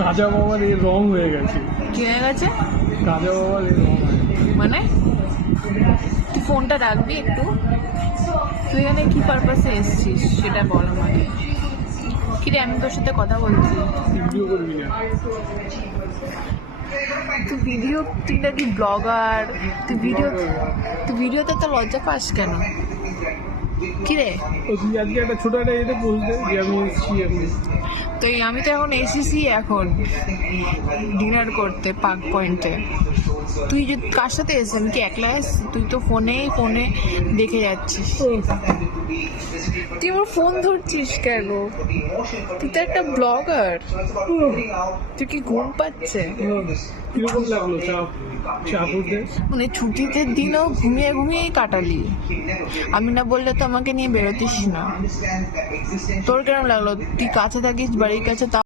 গাজা বাবার এই রং হয়ে গেছে। কি হয়ে গেছে গাজা বাবার এই রং মানে? তুই ফোনটা রাখবি একটু। তুই এখানে কি পারপাসে এসেছিস সেটা বল আমাকে। কিরে, আমি তোর সাথে কথা বলছি। ভিডিও করবি না? তুই নাকি ব্লগার? তুই ভিডিওতে তো লজ্জা পাস কেন? কিরে, তুই আজকে একটা ছোট একটা এটা পোস্ট দে যে আমি এসেছি এখন। তো আমি তো এখন এসেছি এখন ডিনার করতে পার্ক পয়েন্টে। তুই যে কার সাথে এসেছিস? আমি কি একলা এসেছি? তুই তো ফোনে দেখে যাচ্ছিস। তুই আমার ফোন ধরছিস কেন? তুই তো একটা ব্লগার। তুই কি ঘুম পাচ্ছে? কিরকম লাগলো চাপ চাপ উঠে? মানে ছুটিতে দিনও ঘুমিয়েই কাটালি। আমি না বললে তো আমাকে নিয়ে বেরোতিস না। তোর কেমন লাগলো? তুই কাছে থাকিস বাড়ির কাছে,